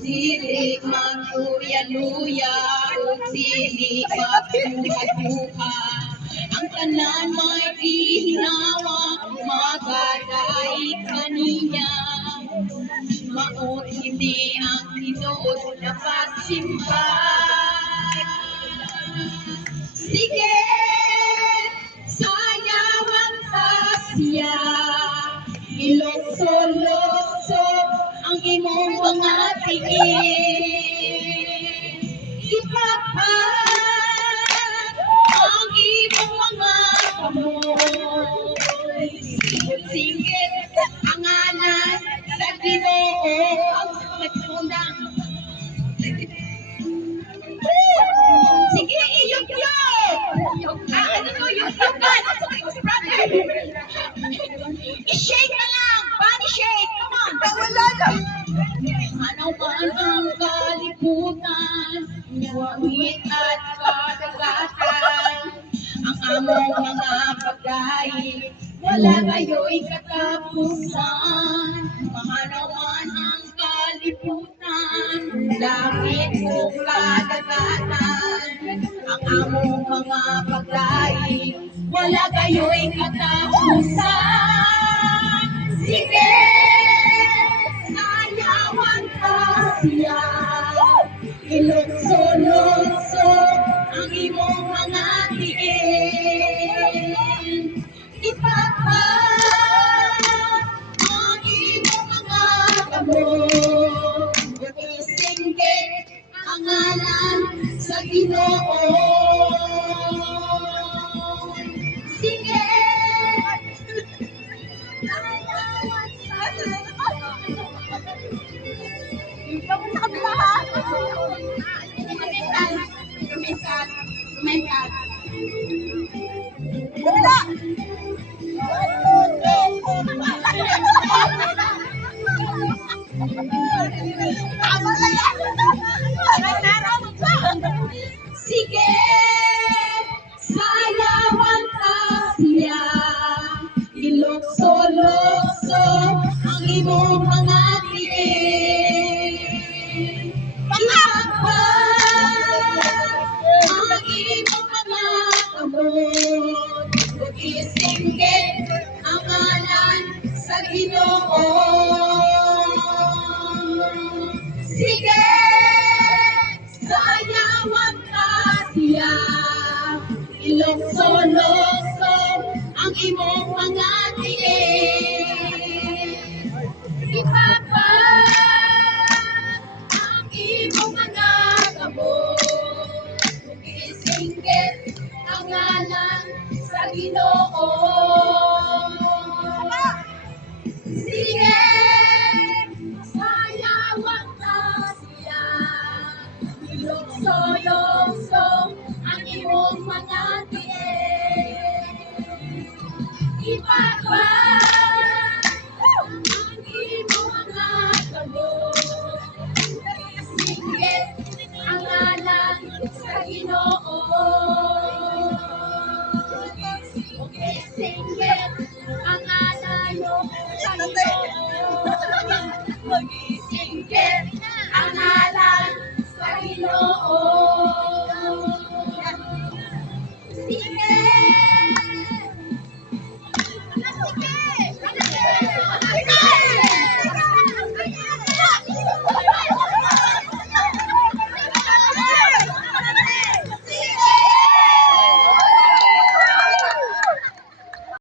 Dili magluya-luya, dili magluha-luha. Ang tanan may gihinawa, magaday kaniya. Maot hindi ang tinuod na pagsimba. Sige, sayawang tasya, ilokso-lokso ang imong mga tiin. Ipagpag ang imong mga kamoy. Singit ang ngalan sa Ginoo ang nagtundang. Sige, iyog-yog! Ano to, yung gan? Brother! I-shake na lang! Body shake! Come on! Wala na. Ano man ang kaliputan, wangit at kadagatan, ang among mga pagkain, wala kayo'y katapusan. Mahanaw man ang kaliputan, langit o kadagatan, ang among mga pagkain, wala kayo'y katapusan. Sige! Sayawan tasya, ilokso-lokso ang imong mga tiin. Ipagpag ang imong mga kamot, isinggit ang ngalan sa Ginoo. Sige! Ikaw sa kabila ha. Kumentan. Kabila. Tama na yan. Sige, sayawan tasya, ilokso-lokso ang imong mga tiin. Ipagpag ang imong mga kamot, ug isinggit ang ngalan sa Ginoo. Sige, sayawang tasya, ilokso-lokso ang imong mga tiin. Ipagpag ang imong mga kamot, ug isinggit ang ngalan sa Ginoo. Sige, sayawang tasya, ilokso-lokso ang imong mga tiin. Ipagpag ang imong mga kamot, isinggit ang ngalan sa Ginoo. Isinggit ang ngalan sa Ginoo.